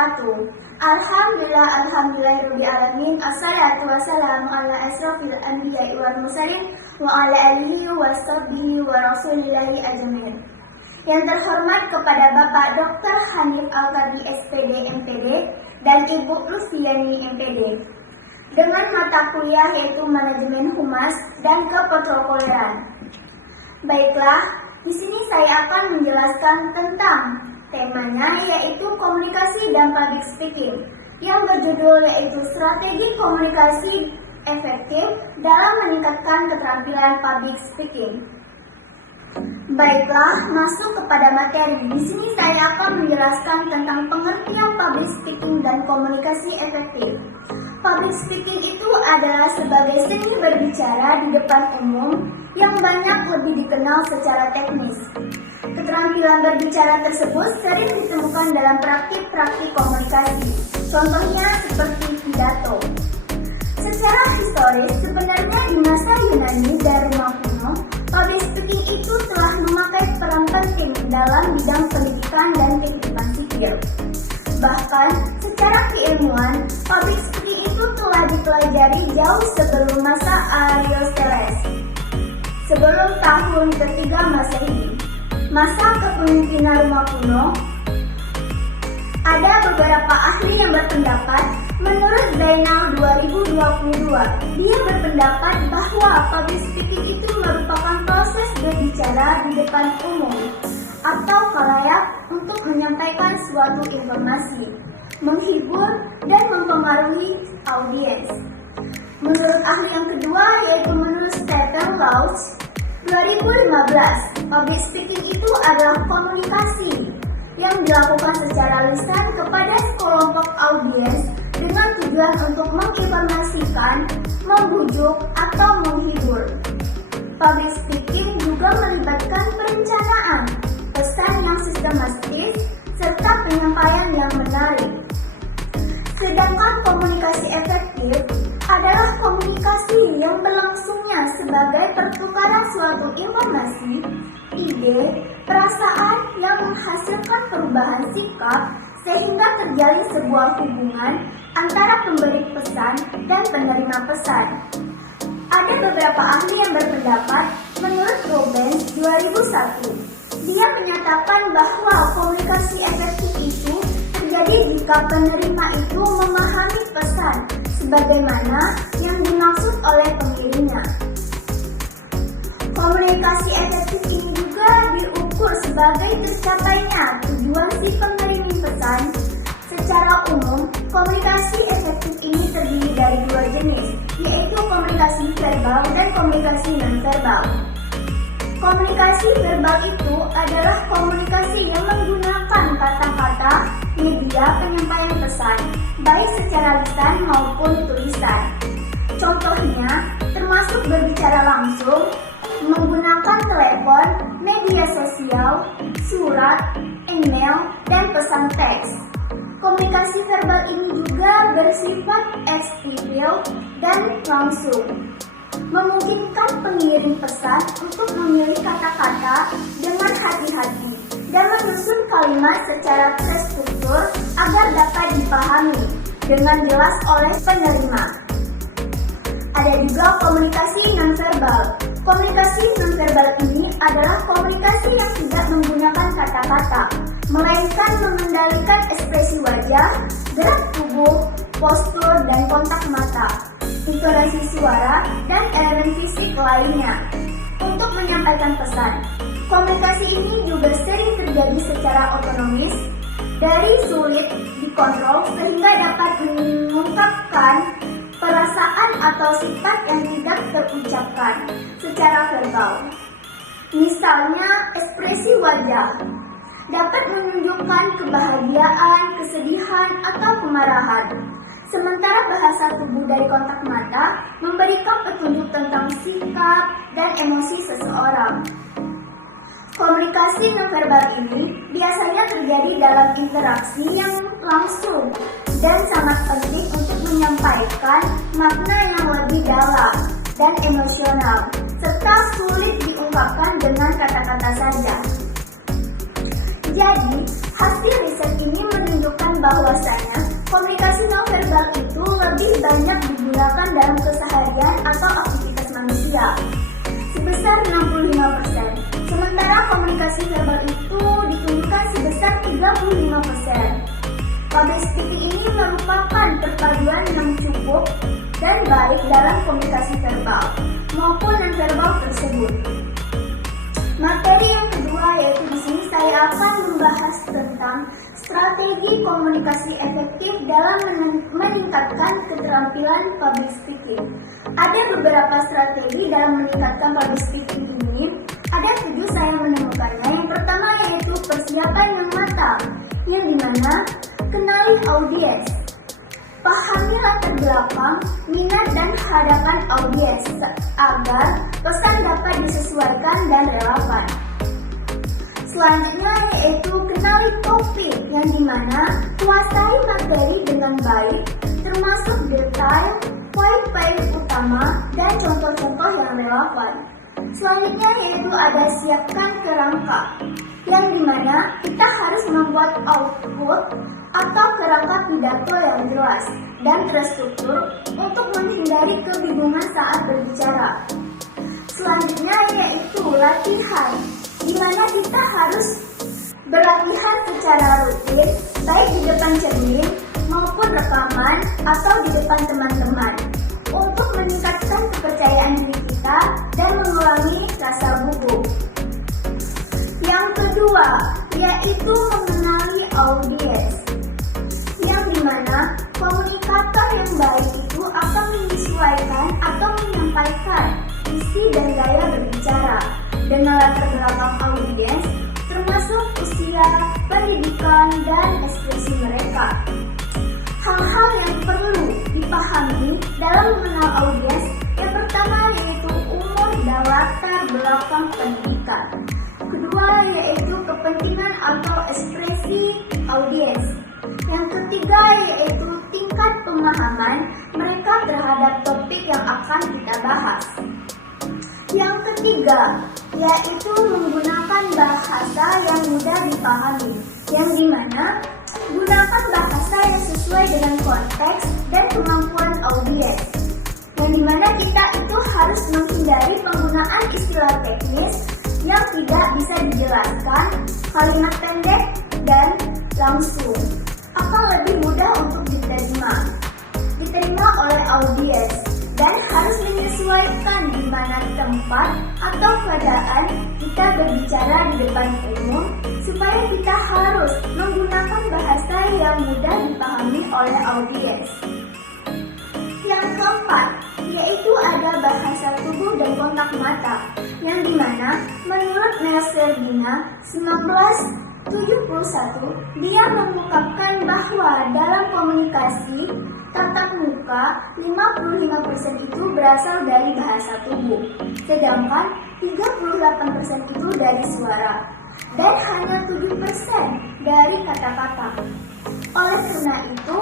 wabarakatuh. Alhamdulillahirobbilalamin. Assalatu wassalamu ala asrofil anbiya'i wal mursalin wa ala alihi wa sahbihi wa rasulillahi ajmain. Yang terhormat kepada Bapak Dr. Hanif Al-Qadi SPD MPD dan Ibu Luciani MPD dengan mata kuliah yaitu Manajemen Humas dan Keprotokoleran. Baiklah, di sini saya akan menjelaskan tentang temanya yaitu komunikasi dan public speaking yang berjudul yaitu strategi komunikasi efektif dalam meningkatkan keterampilan public speaking. Baiklah, masuk kepada materi. Di sini saya akan menjelaskan tentang pengertian public speaking dan komunikasi efektif. Public speaking itu adalah sebagai seni berbicara di depan umum yang banyak lebih dikenal secara teknis. Keterampilan berbicara tersebut sering ditemukan dalam praktik-praktik komunikasi. Contohnya seperti pidato. Secara historis, sebenarnya di masa Yunani dan Roma kuno, public speaking itu telah memakai peran penting dalam bidang pendidikan dan kehidupan sipil. Bahkan, secara keilmuan, public speaking itu telah dipelajari jauh sebelum masa Aristoteles. Sebelum tahun ketiga Masehi, masa kepemimpinan Roma kuno, ada beberapa ahli yang berpendapat, menurut Zainal 2022, dia berpendapat bahwa public speaking itu merupakan proses berbicara di depan umum atau khalayak untuk menyampaikan suatu informasi, menghibur dan mempengaruhi audiens. Menurut ahli yang kedua yaitu menurut Stephen Laux 2015, public speaking itu adalah komunikasi yang dilakukan secara lisan kepada sekelompok audiens dengan tujuan untuk menginformasikan, membujuk, atau menghibur. Public speaking juga melibatkan perencanaan, pesan yang sistematis, serta penyampaian yang menarik. Sedangkan komunikasi efektif adalah komunikasi yang berlangsungnya sebagai pertukaran suatu informasi, ide, perasaan yang menghasilkan perubahan sikap sehingga terjalin sebuah hubungan antara pemberi pesan dan penerima pesan. Ada beberapa ahli yang berpendapat, menurut Robbins 2001, dia menyatakan bahwa komunikasi efektif itu terjadi jika penerima itu memahami pesan sebagaimana yang dimaksud oleh pengirimnya. Komunikasi efektif ini juga diukur sebagai tercapainya tujuan si pengirim pesan. Secara umum, komunikasi efektif ini terdiri dari dua jenis, yaitu komunikasi verbal dan komunikasi non-verbal. Komunikasi verbal itu adalah komunikasi yang menggunakan kata-kata, media penyampaian pesan, baik secara lisan maupun tulisan. Contohnya, termasuk berbicara langsung, menggunakan telepon, media sosial, surat, email, dan pesan teks. Komunikasi verbal ini juga bersifat eksplisit dan langsung, memungkinkan pengirim pesan untuk memilih kata-kata dengan hati-hati dan menyusun kalimat secara terstruktur agar dapat dipahami dengan jelas oleh penerima. Ada juga komunikasi nonverbal. Komunikasi nonverbal ini adalah komunikasi yang tidak menggunakan kata-kata, melainkan mengendalikan ekspresi wajah, gerak tubuh, postur dan kontak mata, intonasi suara, dan elemen fisik lainnya untuk menyampaikan pesan. Komunikasi ini juga sering terjadi secara otonomis, dari sulit dikontrol sehingga dapat mengungkapkan perasaan atau sifat yang tidak terucapkan secara verbal. Misalnya, ekspresi wajah dapat menunjukkan kebahagiaan, kesedihan, atau kemarahan. Sementara bahasa tubuh dari kontak mata memberikan petunjuk tentang sikap dan emosi seseorang. Komunikasi nonverbal ini biasanya terjadi dalam interaksi yang langsung dan sangat penting untuk menyampaikan makna yang lebih dalam dan emosional, serta sulit diungkapkan dengan kata-kata saja. Jadi, Hasil riset ini menunjukkan bahwasanya komunikasi nonverbal itu lebih banyak digunakan dalam keseharian atau aktivitas manusia, sebesar 65%. Sementara komunikasi verbal itu ditunjukkan sebesar 35%. Public speaking ini merupakan perpaduan yang cukup dan baik dalam komunikasi verbal maupun non-verbal tersebut. Materi yang kedua yaitu di sini saya akan membahas tentang strategi komunikasi efektif dalam meningkatkan keterampilan public speaking. Ada beberapa strategi dalam meningkatkan public speaking ini. Ada 7 saya menemukannya. Yang pertama yaitu persiapan yang matang, yang dimana kenali audiens. Pahami latar belakang, minat dan hadapan audiens agar pesan dapat disesuaikan dan relevan. Selanjutnya yaitu kenali topik, yang dimana kuasai materi dengan baik, termasuk detail, poin-poin utama, dan contoh-contoh yang relevan. Selanjutnya yaitu ada siapkan kerangka, yang dimana kita harus membuat output atau kerangka pidato yang jelas dan terstruktur untuk menghindari kebingungan saat berbicara. Selanjutnya yaitu latihan, di mana kita harus berlatihan secara rutin, baik di depan cermin maupun rekaman atau di depan teman-teman, untuk meningkatkan kepercayaan diri kita dan mengurangi rasa gugup. Yang kedua yaitu mengenali audiens, yang dimana komunikator yang baik itu akan menyesuaikan atau menyampaikan isi dan gaya berbicara dengan latar belakang audiens, termasuk usia, pendidikan, dan ekspresi mereka. Hal-hal yang perlu dipahami dalam mengenal audiens, yang pertama yaitu umur dan latar belakang pendidikan. Kedua yaitu kepentingan atau ekspresi audiens. Yang ketiga yaitu tingkat pemahaman mereka terhadap topik yang akan kita bahas. Yang ketiga yaitu menggunakan bahasa yang mudah dipahami, yang dimana gunakan bahasa yang sesuai dengan konteks dan kemampuan audiens, yang dimana kita itu harus menghindari penggunaan istilah teknis yang tidak bisa dijelaskan, kalimat pendek dan langsung akan lebih mudah untuk diterima oleh audiens, dan harus menyesuaikan di mana tempat atau keadaan kita berbicara di depan umum, supaya kita harus menggunakan bahasa yang mudah dipahami oleh audiens. Yang keempat yaitu ada bahasa tubuh dan kontak mata, yang dimana menurut Nelson Bina 1971 dia mengungkapkan bahwa dalam komunikasi tatap muka 55% itu berasal dari bahasa tubuh, sedangkan 38% itu dari suara, dan hanya 7% dari kata-kata. Oleh karena itu,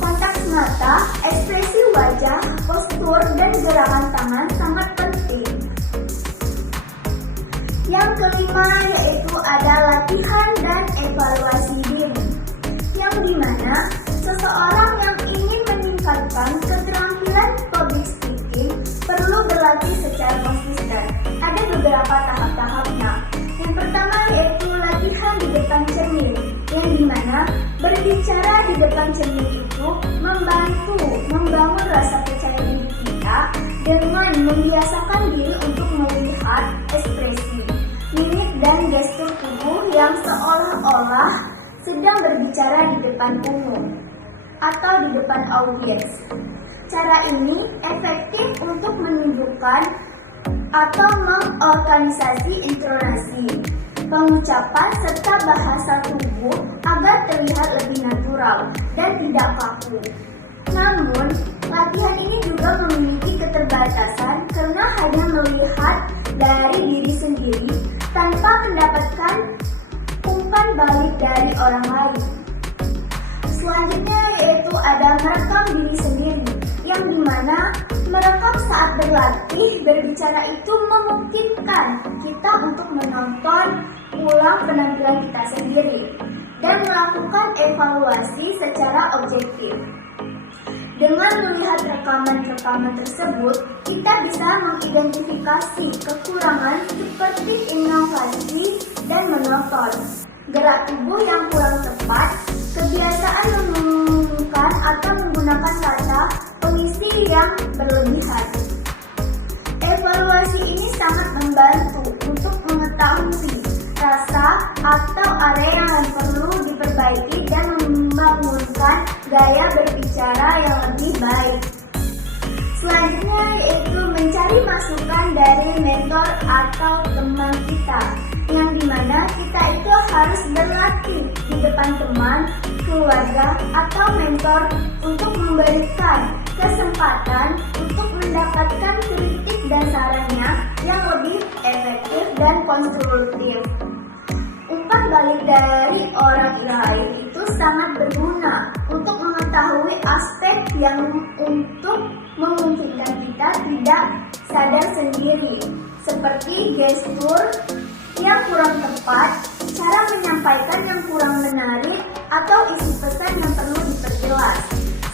kontak mata, ekspresi wajah, postur, dan gerakan tangan sangat penting. Yang kelima yaitu ada latihan dan evaluasi diri, yang dimana seseorang yang ingin meningkatkan keterampilan public speaking perlu berlatih secara konsisten. Ada beberapa tahap-tahapnya. Yang pertama yaitu latihan di depan cermin, yang dimana berbicara di depan cermin itu membantu membangun rasa percaya diri kita dengan membiasakan diri untuk melihat ekspresi, mimik dan gestur tubuh yang seolah-olah sedang berbicara di depan umum atau di depan audiens. Cara ini efektif untuk menunjukkan atau mengorganisasi intonasi, pengucapan serta bahasa tubuh agar terlihat lebih natural dan tidak kaku. Namun, latihan ini juga memiliki keterbatasan karena hanya melihat dari diri sendiri tanpa mendapatkan umpan balik dari orang lain. Selanjutnya yaitu ada merekam diri sendiri, yang dimana Merekam saat berlatih berbicara itu memungkinkan kita untuk menonton ulang penampilan kita sendiri dan melakukan evaluasi secara objektif. Dengan melihat rekaman-rekaman tersebut, kita bisa mengidentifikasi kekurangan seperti inovasi dan monoton, gerak tubuh yang kurang tepat, kebiasaan mengumumkan atau menggunakan kata pengisi yang berlebihan. Evaluasi ini sangat membantu untuk mengetahui rasa atau area yang perlu diperbaiki dan membangunkan gaya berbicara yang lebih baik. Selanjutnya yaitu mencari masukan dari mentor atau teman kita, yang dimana kita itu harus berlatih di depan teman, keluarga, atau mentor untuk memberikan kesempatan untuk mendapatkan kritik dan sarannya yang lebih efektif dan konstruktif. Umpan balik dari orang lain itu sangat berguna untuk mengetahui aspek yang untuk memungkinkan kita tidak sadar sendiri, seperti gestur yang kurang tepat, cara menyampaikan yang kurang menarik, atau isi pesan yang perlu diperjelas.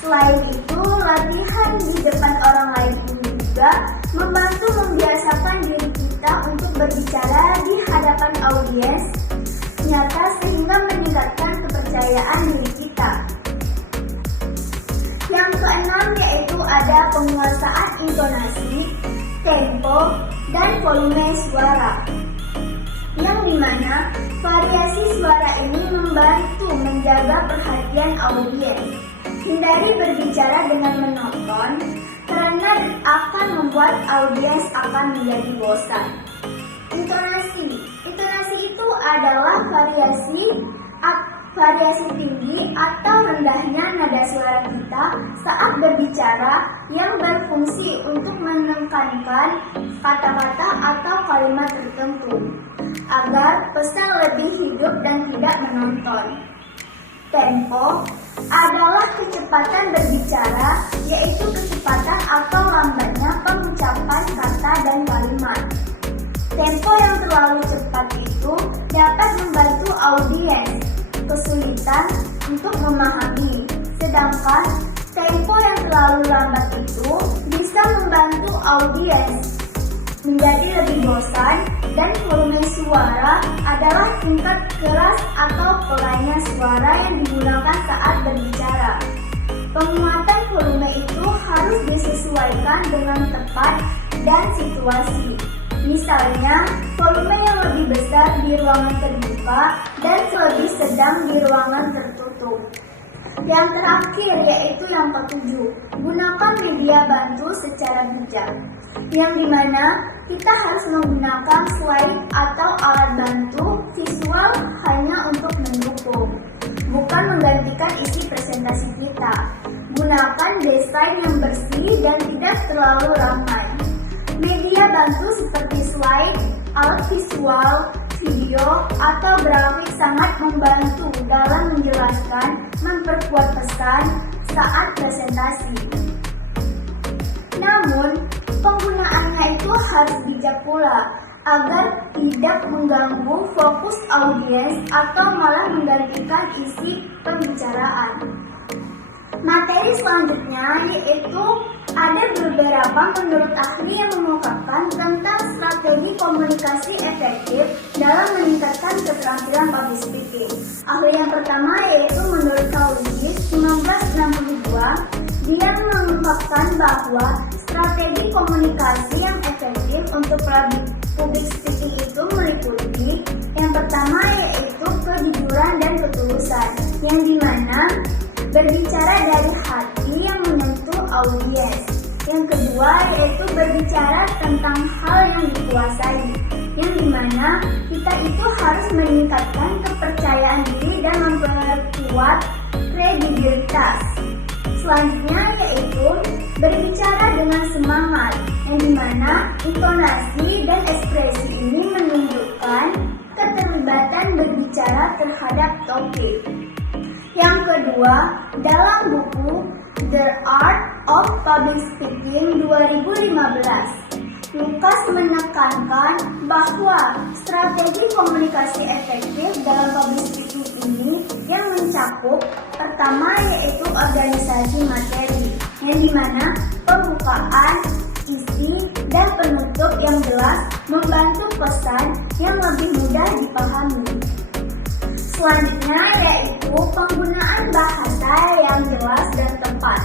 Selain itu, latihan di depan orang lain ini juga membantu membiasakan diri kita untuk berbicara di hadapan audiens nyata sehingga meningkatkan kepercayaan diri kita. Yang keenam yaitu ada penguasaan intonasi, tempo, dan volume suara. Yang dimana variasi suara ini membantu menjaga perhatian audiens. Hindari berbicara dengan monoton karena akan membuat audiens akan menjadi bosan. Intonasi itu adalah variasi tinggi atau rendahnya nada suara kita saat berbicara yang berfungsi untuk menekankan kata-kata atau kalimat tertentu agar pesan lebih hidup dan tidak menonton. Tempo adalah kecepatan berbicara, yaitu kecepatan atau lambatnya pengucapan kata dan kalimat. Tempo yang terlalu cepat itu dapat membantu audiens kesulitan untuk memahami, sedangkan tempo yang terlalu lambat itu bisa membantu audiens menjadi lebih bosan. Dan volume suara adalah tingkat keras atau pelannya suara yang digunakan saat berbicara. Penguatan volume itu harus disesuaikan dengan tepat dan situasi. Misalnya, volume yang lebih besar di ruangan terbuka dan lebih sedang di ruangan tertutup. Yang terakhir yaitu yang ketujuh, gunakan media bantu secara bijak. Yang dimana kita harus menggunakan slide atau alat bantu visual hanya untuk mendukung, bukan menggantikan isi presentasi kita. Gunakan desain yang bersih dan tidak terlalu ramai. Media bantu seperti slide, alat visual, video, atau grafik sangat membantu dalam menjelaskan, memperkuat pesan saat presentasi. Namun, penggunaannya itu harus bijak pula, agar tidak mengganggu fokus audiens atau malah menggantikan isi pembicaraan. Materi selanjutnya yaitu ada beberapa menurut ahli yang mengungkapkan tentang strategi komunikasi efektif dalam meningkatkan keterampilan public speaking. Ahli yang pertama yaitu menurut Kaulis 1962, dia mengungkapkan bahwa strategi komunikasi yang efektif untuk public speaking itu meliputi yang pertama yaitu kejujuran dan ketulusan, yang dimana berbicara dari hati yang menyentuh audiens. Yang kedua yaitu berbicara tentang hal yang dikuasai, yang dimana kita itu harus meningkatkan kepercayaan diri dan memperkuat kredibilitas. Selanjutnya yaitu berbicara dengan semangat, yang dimana intonasi dan ekspresi ini menunjukkan keterlibatan berbicara terhadap topik. Yang kedua, dalam buku The Art of Public Speaking 2015. Lukas menekankan bahwa strategi komunikasi efektif dalam public speaking ini yang mencakup pertama yaitu organisasi materi, yang dimana pembukaan, isi, dan penutup yang jelas membantu pesan yang lebih mudah dipahami. Selanjutnya yaitu penggunaan bahasa yang jelas dan tepat,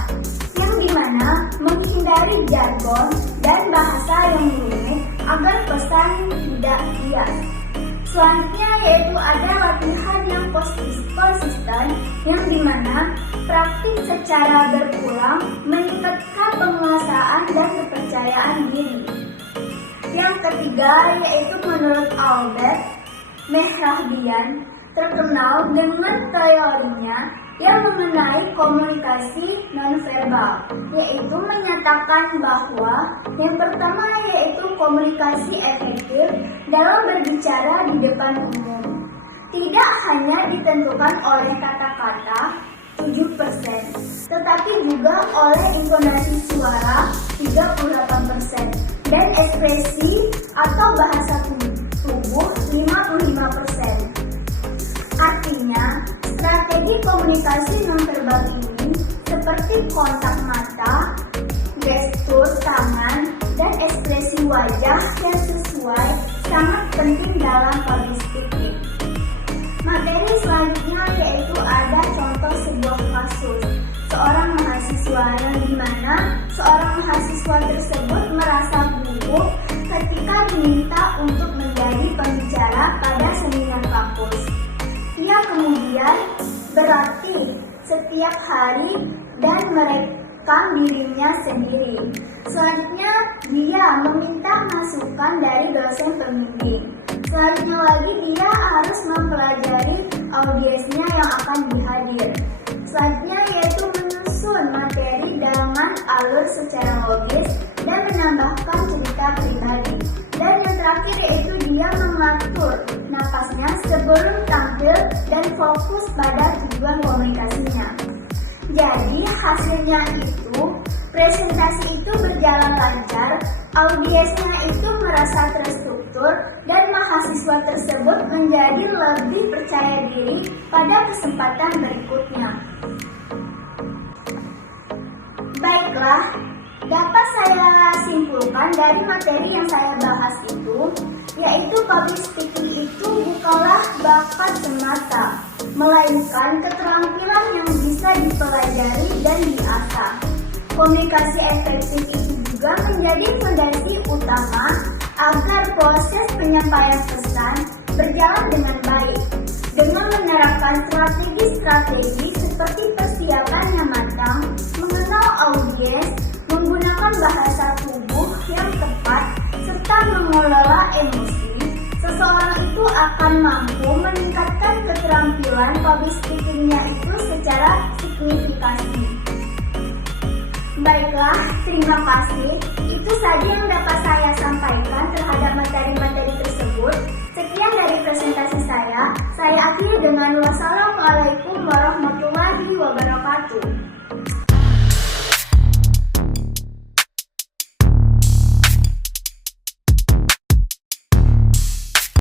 yang dimana menghindari jargon dan bahasa yang rumit agar pesan tidak bias. Selanjutnya yaitu ada latihan yang konsisten, yang dimana praktik secara berulang meningkatkan penguasaan dan kepercayaan diri. Yang ketiga yaitu menurut Albert Mehrabian, terkenal dengan teorinya yang mengenai komunikasi nonverbal, yaitu menyatakan bahwa yang pertama yaitu komunikasi efektif dalam berbicara di depan umum tidak hanya ditentukan oleh kata-kata 7%, tetapi juga oleh intonasi suara 38% dan ekspresi atau bahasa tubuh 55%. Artinya, strategi komunikasi nonverbal ini seperti kontak mata, gestur tangan, dan ekspresi wajah yang sesuai sangat penting dalam public speaking. Materi selanjutnya yaitu ada contoh sebuah kasus seorang mahasiswa, yang dimana seorang mahasiswa tersebut merasa gugup ketika diminta untuk menjadi pembicara pada seminar kampus. Ia kemudian berlatih setiap hari dan merekam dirinya sendiri. Selanjutnya, dia meminta masukan dari dosen pembimbing. Selanjutnya lagi, dia harus mempelajari audiensnya yang akan dihadir. Selanjutnya yaitu menyusun materi dengan alur secara logis dan menambahkan cerita pribadi. Dan yang terakhir yaitu dia mengatur napasnya sebelum tampil dan fokus pada tujuan komunikasinya. Jadi hasilnya itu, presentasi itu berjalan lancar, audiensnya itu merasa terstruktur, dan mahasiswa tersebut menjadi lebih percaya diri pada kesempatan berikutnya. Baiklah, dapat saya simpulkan dari materi yang saya bahas itu, yaitu public speaking itu bukanlah bakat semata, melainkan keterampilan yang bisa dipelajari dan diasah. Komunikasi efektif itu juga menjadi fondasi utama agar proses penyampaian pesan berjalan dengan baik, dengan menerapkan strategi-strategi seperti persiapan yang matang, mengenal audiens, menggunakan bahasa tubuh yang tepat, serta mengelola emosi. Seseorang itu akan mampu meningkatkan keterampilan public speaking-nya itu secara signifikan. Baiklah, terima kasih. Itu saja yang dapat saya sampaikan terhadap materi-materi tersebut. Sekian dari presentasi saya. Saya akhiri dengan wassalamualaikum warahmatullahi wabarakatuh.